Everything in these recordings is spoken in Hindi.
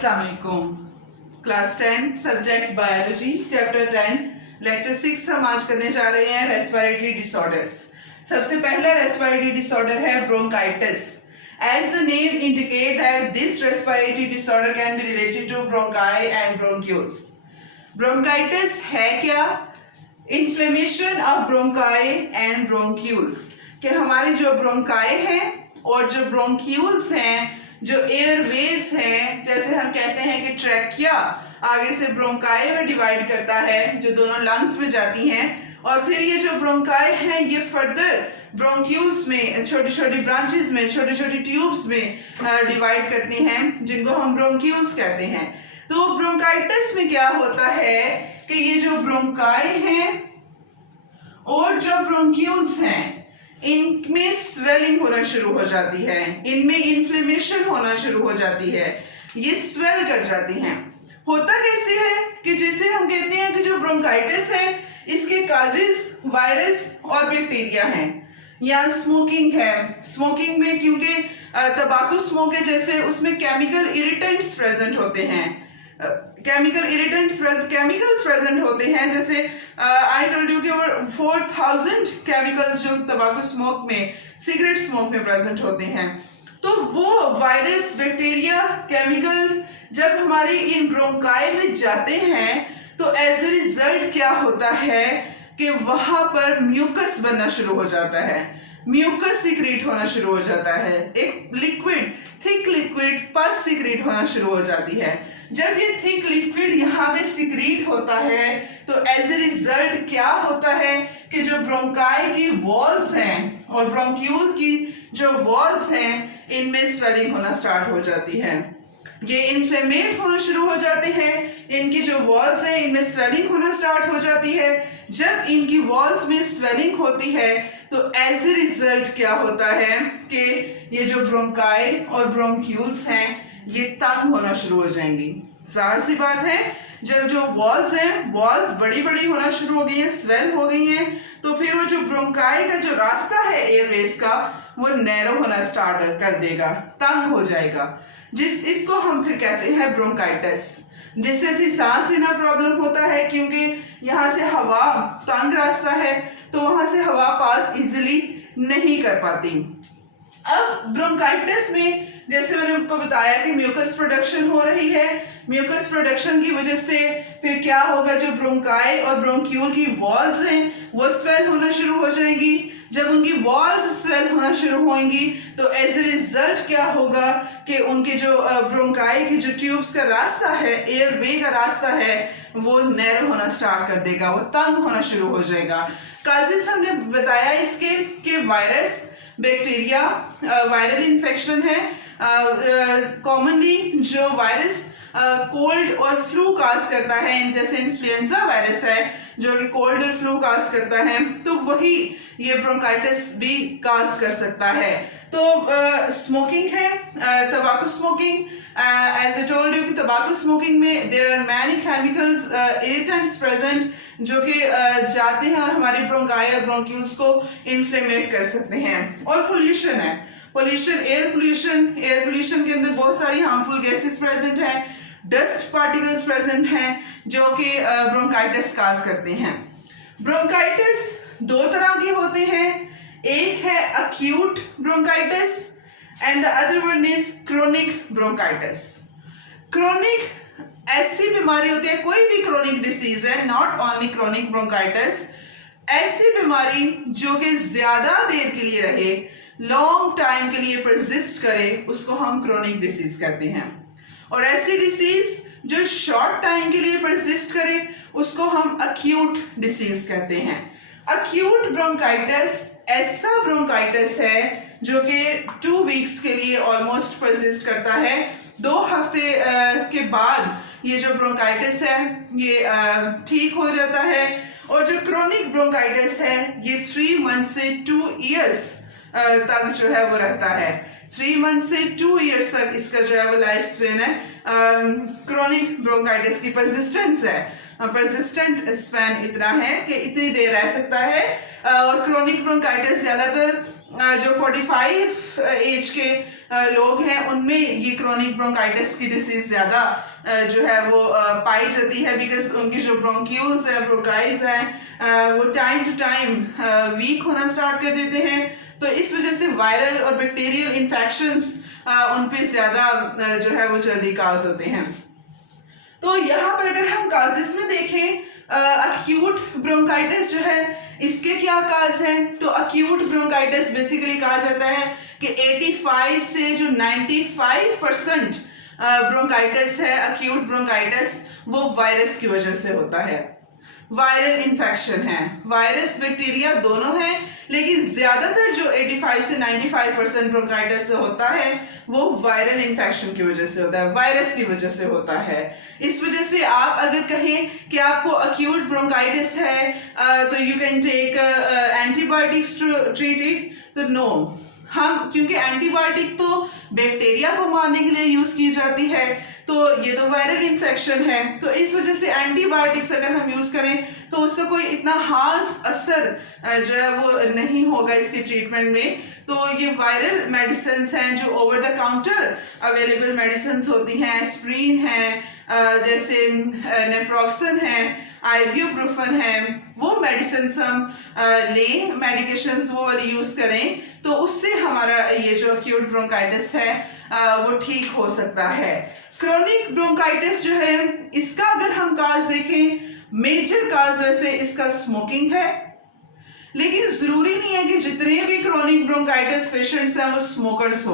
अस्सलाम वालेकुम। Class 10 subject biology chapter 10 lecture 6 हम आज करने जा रहे हैं रेस्पिरेटरी डिसऑर्डर्स। सबसे पहला रेस्पिरेटरी डिसऑर्डर है bronchitis. As the name indicate that this respiratory disorder can be related to bronchi and bronchioles. Bronchitis है क्या? Inflammation of bronchi and bronchioles। कि हमारी जो ब्रोंकाई हैं और जो ब्रोंक्यूल्स हैं, जो एयरवेज हैं, जैसे हम कहते हैं कि ट्रैकिया आगे से ब्रोंकाई में डिवाइड करता है जो दोनों लंग्स में जाती हैं, और फिर ये जो ब्रोंकाई हैं ये फर्दर ब्रोंक्यूल्स में छोटी छोटी ब्रांचेस में छोटी छोटी ट्यूब्स में डिवाइड करती हैं जिनको हम ब्रोंक्यूल्स कहते हैं। तो ब्रोंकाइटिस में क्या होता है कि ये जो ब्रोंकाई हैं और जो ब्रोंक्यूल्स हैं इनमें स्वेलिंग होना शुरू हो जाती है, इनमें इन्फ्लेमेशन होना शुरू हो जाती है, ये स्वेल कर जाती हैं। होता कैसे है कि जैसे हम कहते हैं कि जो ब्रोंकाइटिस है इसके काजेस वायरस और बैक्टीरिया हैं, या स्मोकिंग है। स्मोकिंग में क्योंकि तंबाकू स्मोक है जैसे उसमें केमिकल इरिटेंट्स प्रेजेंट होते हैं, केमिकल्स प्रेजेंट होते हैं, जैसे आई टोल्ड यू कि 4000 केमिकल्स जो तंबाकू स्मोक में, सिगरेट स्मोक में प्रेजेंट होते हैं। तो वो वायरस, बैक्टीरिया, केमिकल्स जब हमारी इन ब्रोंकाई में जाते हैं तो एज ए रिजल्ट क्या होता है कि वहां पर म्यूकस बनना शुरू हो जाता है, म्यूकस सिक्रीट होना शुरू हो जाता है, एक लिक्विड, थिक लिक्विड पस सिक्रीट होना शुरू हो जाती है। जब ये थिक लिक्विड यहाँ पे सिक्रीट होता है तो एज ए रिजल्ट क्या होता है कि जो ब्रोंकाई की वॉल्स हैं और ब्रोंक्यूल की जो वॉल्स हैं इनमें स्वेलिंग होना स्टार्ट हो जाती है, ये इन्फ्लेमेट होना शुरू हो जाते हैं, इनकी जो वॉल्स हैं इनमें स्वेलिंग होना स्टार्ट हो जाती है। जब इनकी वॉल्स में स्वेलिंग होती है तो एज ए रिजल्ट क्या होता है कि ये जो ब्रोंकाई और ब्रोंक्यूल्स हैं ये तंग होना शुरू हो जाएंगी। जाहिर सी बात है जब जो वॉल्स हैं, वॉल्स बड़ी बड़ी होना शुरू हो गई हैं, स्वेल हो गई हैं, तो फिर वो जो ब्रोंकाई का जो रास्ता है एयरवेज का वो नैरो होना स्टार्ट कर देगा, तंग हो जाएगा, इसको हम फिर कहते हैं ब्रोंकाइटिस, जिससे फिर सांस लेना प्रॉब्लम होता है क्योंकि यहाँ से हवा, तंग रास्ता है तो वहां से हवा पास इजिली नहीं कर पाती। अब ब्रोंकाइटिस में जैसे मैंने आपको बताया कि म्यूकस प्रोडक्शन हो रही है, म्यूकस प्रोडक्शन की वजह से फिर क्या होगा, जो ब्रोंकाई और ब्रोंक्यूल की वॉल्स हैं वो स्वेल होना शुरू हो जाएंगी। जब उनकी वॉल्स स्वेल होना शुरू होंगी तो एज ए रिजल्ट क्या होगा कि उनके जो ब्रोंकाई की जो ट्यूब्स का रास्ता है, एयरवे का रास्ता है, वो नैरो होना स्टार्ट कर देगा, वो तंग होना शुरू हो जाएगा। काजेस हमने बताया इसके कि वायरस, बैक्टीरिया, वायरल इन्फेक्शन है। कॉमनली जो वायरस कोल्ड और फ्लू काज करता है, जैसे इन्फ्लुएंजा वायरस है जो कि कोल्ड और फ्लू काज करता है, तो वही ये ब्रोंकाइटिस भी काज कर सकता है। तो स्मोकिंग है, तंबाकू smoking, as I told you कि तंबाकू स्मोकिंग में there are many chemicals irritants present जो कि जाते हैं और हमारी ब्रोंकाई और ब्रोंक्यूल्स को इन्फ्लेमेट कर सकते हैं। और पोल्यूशन है, पोल्यूशन, एयर पोल्यूशन के अंदर बहुत सारी हार्मफुल गैसेस प्रेजेंट हैं, डस्ट पार्टिकल्स प्रेजेंट हैं जो कि ब्रोंकाइटिस काज करते हैं। ब्रोंकाइटिस दो तरह के होते हैं, एक है acute bronchitis and the other one is chronic bronchitis. Chronic ऐसी बीमारी होती है, कोई भी क्रोनिक डिसीज है, नॉट ओनली क्रोनिक ब्रोंकाइटिस, ऐसी बीमारी जो कि ज्यादा देर के लिए रहे, लॉन्ग टाइम के लिए परसिस्ट करे, उसको हम क्रोनिक डिसीज कहते हैं। और ऐसी डिसीज जो शॉर्ट टाइम के लिए परसिस्ट करे उसको हम अक्यूट डिसीज कहते हैं। अक्यूट ब्रोंकाइटिस ऐसा ब्रोंकाइटिस है जो कि 2 वीक्स के लिए ऑलमोस्ट परसिस्ट करता है। 2 हफ्ते के बाद ये जो ब्रोंकाइटिस है ये ठीक हो जाता है। और जो क्रोनिक ब्रोंकाइटिस है ये 3 मंथ से 2 इयर्स तक जो है वो रहता है। 3 मंथ से 2 इयर्स तक इसका जो है वो लाइफ स्पेन है। क्रोनिक ब्रोंकाइटिस की परसिस्टेंस है, परसिस्टेंट स्पैन इतना है कि इतनी देर रह सकता है। और क्रोनिक ब्रोंकाइटिस ज्यादातर जो 45 एज के लोग हैं उनमें ये क्रोनिक ब्रोंकाइटिस की डिसीज ज़्यादा जो है वो पाई जाती है, बिकॉज उनकी जो ब्रोंक्यूल्स है, ब्रोंकाइल्स हैं, वो टाइम टू टाइम वीक होना स्टार्ट कर देते हैं। तो इस वजह से वायरल और बैक्टीरियल इन्फेक्शंस उन पे ज़्यादा जो है वो जल्दी काज होते हैं। तो यहाँ पर अगर हम काजेस में देखें, अक्यूट ब्रोंकाइटिस जो है इसके क्या काज हैं, तो अक्यूट ब्रोंकाइटिस बेसिकली कहा जाता है कि 85 से जो 95% ब्रोंकाइटिस है, अक्यूट ब्रोंकाइटिस, वो वायरस की वजह से होता है। वायरल इन्फेक्शन है, वायरस बैक्टीरिया दोनों हैं, लेकिन ज्यादातर जो 85 से 95% ब्रोंकाइटिस होता है वो वायरल इन्फेक्शन की वजह से होता है, वायरस की वजह से होता है। इस वजह से आप अगर कहें कि आपको अक्यूट ब्रोंकाइटिस है तो you can take antibiotics to treat it, तो नो, हम क्योंकि एंटीबायोटिक तो बैक्टीरिया को मारने के लिए यूज की जाती है, तो ये तो वायरल इन्फेक्शन है, तो इस वजह से एंटीबायोटिक्स अगर हम यूज करें तो उसका कोई इतना खास असर जो है वो नहीं होगा इसके ट्रीटमेंट में। तो ये वायरल मेडिसिन हैं जो over the counter available medicine होती हैं, एस्प्रिन है, जैसे नेप्रोक्सन है, आइब्यूप्रोफेन है, वो मेडिसिन हम लें, मेडिकेशंस वो वाली यूज करें, तो उससे हमारा ये जो अक्यूट ब्रोंकाइटिस है वो ठीक हो सकता है। क्रोनिक ब्रोंकाइटिस जो है इसका अगर हम काज देखें, मेजर काज वैसे इसका स्मोकिंग है, लेकिन जरूरी नहीं है कि जितने भी क्रोनिक ब्रोंकाइटिस पेशेंट्स हैं वो स्मोकर्स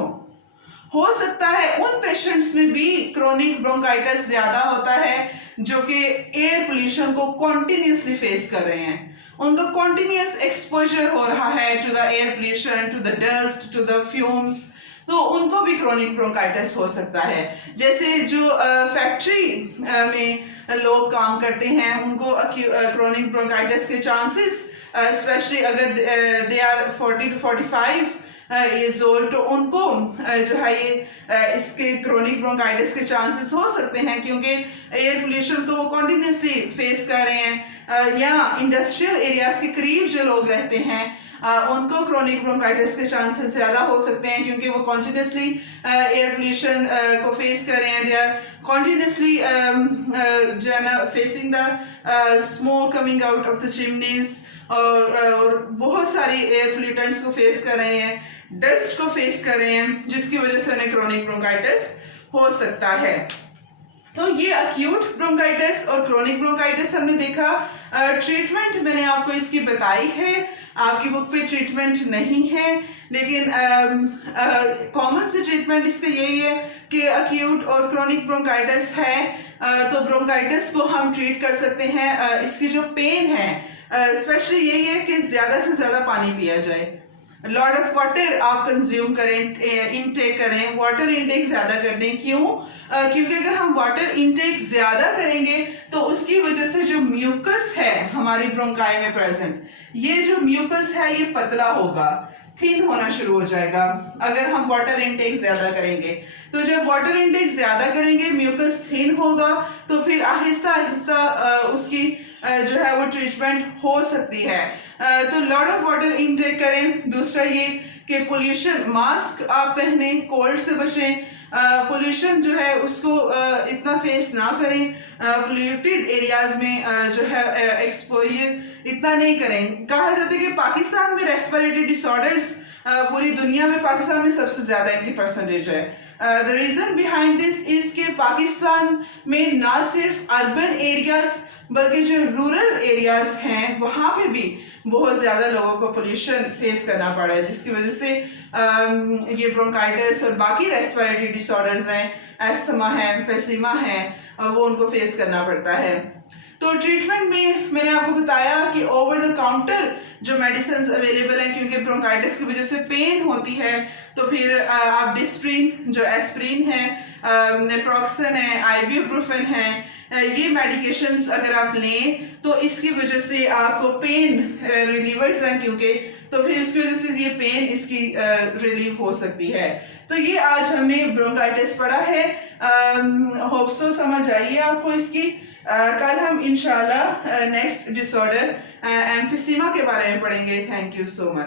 हो सकता है उन पेशेंट्स में भी क्रोनिक ब्रोंकाइटिस ज्यादा होता है जो कि एयर पोल्यूशन को कॉन्टिन्यूसली फेस कर रहे हैं, उनका कॉन्टिन्यूस एक्सपोजर हो रहा है to the air pollution, to the dust, to the fumes, तो उनको भी क्रोनिक ब्रोंकाइटिस हो सकता है। जैसे जो फैक्ट्री में लोग काम करते हैं उनको क्रोनिक ब्रोंकाइटिस के चांसेस, स्पेशली अगर they are 40 to 45 years old, तो उनको जो है ये इसके क्रोनिक ब्रोंकाइटिस के चांसेस हो सकते हैं, क्योंकि एयर पोल्यूशन को वो कॉन्टिन्यूसली फेस कर रहे हैं, या इंडस्ट्रियल एरियाज के करीब जो लोग रहते हैं उनको क्रोनिक ब्रोंकाइटिस के चांसेस ज़्यादा हो सकते हैं, क्योंकि वो कॉन्टिन्यूसली एयर पोल्यूशन को फेस कर रहे हैं, दे आर कॉन्टिन्यूसली जो है ना facing the smoke coming out of the chimneys, और बहुत सारी एयर पोल्यूटेंट्स को फेस कर रहे हैं, डस्ट को फेस कर रहे हैं, जिसकी वजह से उन्हें क्रोनिक ब्रोंकाइटिस हो सकता है। तो ये अक्यूट ब्रोंकाइटिस और क्रोनिक ब्रोंकाइटिस हमने देखा। ट्रीटमेंट मैंने आपको इसकी बताई है, आपकी बुक पे ट्रीटमेंट नहीं है, लेकिन कॉमन से ट्रीटमेंट इसका यही है कि अक्यूट और क्रोनिक ब्रोंकाइटिस है तो ब्रोंकाइटिस को हम ट्रीट कर सकते हैं। इसकी जो पेन है स्पेशली यही है कि ज़्यादा से ज़्यादा पानी पिया जाए, लॉट ऑफ वाटर आप कंज्यूम करें, इनटेक करें, वाटर इनटेक ज़्यादा कर दें। क्यों? क्योंकि अगर हम वाटर इनटेक ज़्यादा करेंगे तो उसकी वजह से जो म्यूकस है हमारी ब्रोंकाई में प्रेजेंट, ये जो म्यूकस है ये पतला होगा, थिन होना शुरू हो जाएगा अगर हम वाटर इनटेक ज़्यादा करेंगे। तो जब वाटर इनटेक ज़्यादा करेंगे म्यूकस थिन होगा, तो फिर आहिस्ता आहिस्ता उसकी जो है वो ट्रीटमेंट हो सकती है। तो लॉट ऑफ वाटर इनटेक करें। दूसरा ये कि पोल्यूशन, मास्क आप पहने, कोल्ड से बचें, पोल्यूशन जो है उसको इतना फेस ना करें, पोल्यूटेड एरियाज में जो है एक्सपोजर इतना नहीं करें। कहा जाता है कि पाकिस्तान में रेस्पिरेटरी डिसऑर्डर्स पूरी दुनिया में पाकिस्तान में सबसे ज़्यादा इनकी परसेंटेज है। The reason behind this is के पाकिस्तान में ना सिर्फ अर्बन एरियाज बल्कि जो रूरल एरियाज हैं वहाँ पे भी बहुत ज़्यादा लोगों को पोल्यूशन फेस करना पड़ा है, जिसकी वजह से ये ब्रोंकाइटिस और बाकी रेस्पिरेटरी डिसऑर्डर्स हैं, एस्थमा है, एम्फीसीमा है, वो उनको फेस करना पड़ता है। तो ट्रीटमेंट में मैंने आपको बताया कि ओवर द काउंटर जो मेडिसिन अवेलेबल हैं, क्योंकि ब्रोंकाइटिस की वजह से पेन होती है, तो फिर आप डिस्प्रिन जो एस्प्रिन है, नेप्रोक्सन है, आइब्यूप्रोफेन है, ये मेडिकेशंस अगर आप लें तो इसकी वजह से आपको पेन रिलीवर्स हैं, क्योंकि तो फिर इसकी वजह से ये पेन इसकी रिलीव हो सकती है। तो ये आज हमने ब्रोंकाइटिस पढ़ा है, होप सो समझ आइए आपको इसकी। कल हम इंशाल्लाह नेक्स्ट डिसऑर्डर एम्फीसीमा के बारे में पढ़ेंगे। Thank you so much.